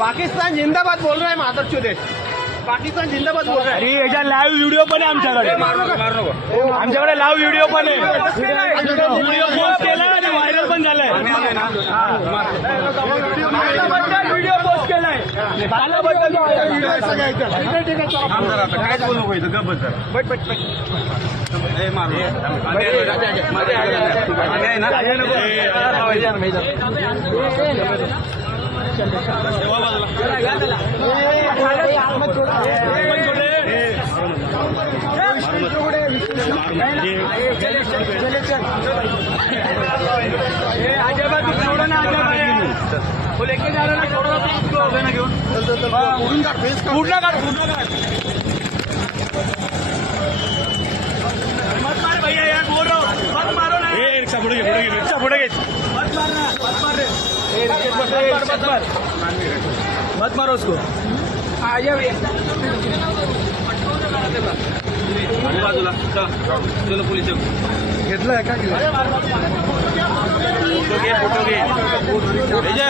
पाकिस्तान जिंदाबाद बोल रहा है माधवचोदे, पाकिस्तान जिंदाबाद बोल रहा है। अरे याच्या लाईव्ह व्हिडिओ पण आहे आमच्याकडे, आमच्याकडे लाईव्ह व्हिडिओ पण आहे, व्हिडिओ पोस्ट केला आणि व्हायरल पण झालाय, व्हिडिओ पोस्ट केलाय पालाबद्दल. कायच बोलू नको इथं, गप्प बस जरा. लेके जा रहा ना घेऊन पूर्ण काढ मत मार भैया यार, बोल रहा हूँ मत मारो ना. रिक्षा पुढे घे, रिक्षा पुढे घे, मत मारना, मत मार रे, मत मारो उसको. बाजूला चलो पोलीस घेतलाय का, फोटो घे,